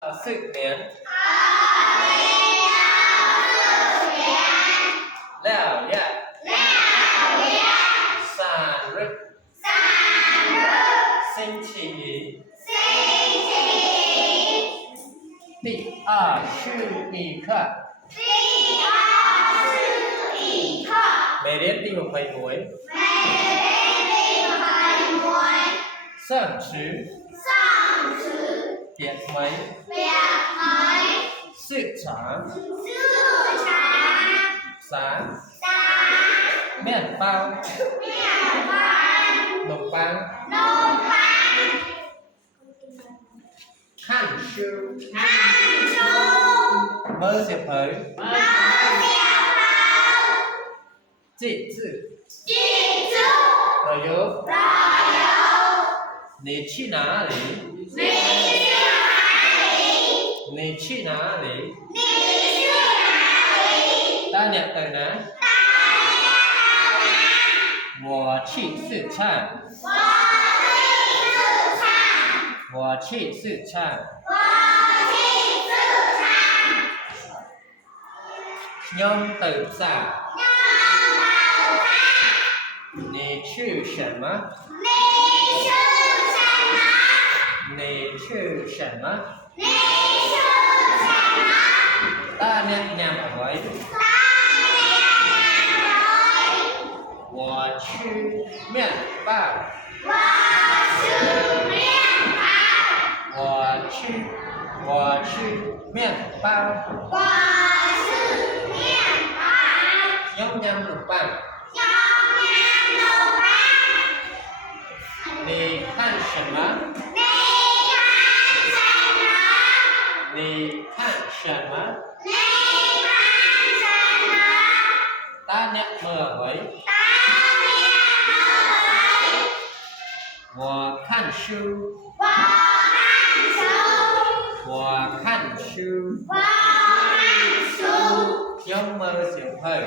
Sự biến Lào dạ Sản rực Sinh chỉ Tị sư y khả Mẹ đến đi học thầy muối Sơn sứ Tiệt mấy Sự tráng Sáng Miền bao Nộp băng Khăn sư Mơ diệp hới Chị tự Rồi yếu Nì chi ná lý Nì chi ná lý Ta nhập từ ná 我去四川我去四川 Nhông từ xa 你去什么 你去什么 Ta nhập nhằm với 我去面包我去面包 Nhông nhằm lục băng 你看什么 你看什么 Ta nhập mờ với 我看书我看书 Nhông mơ diệp hơi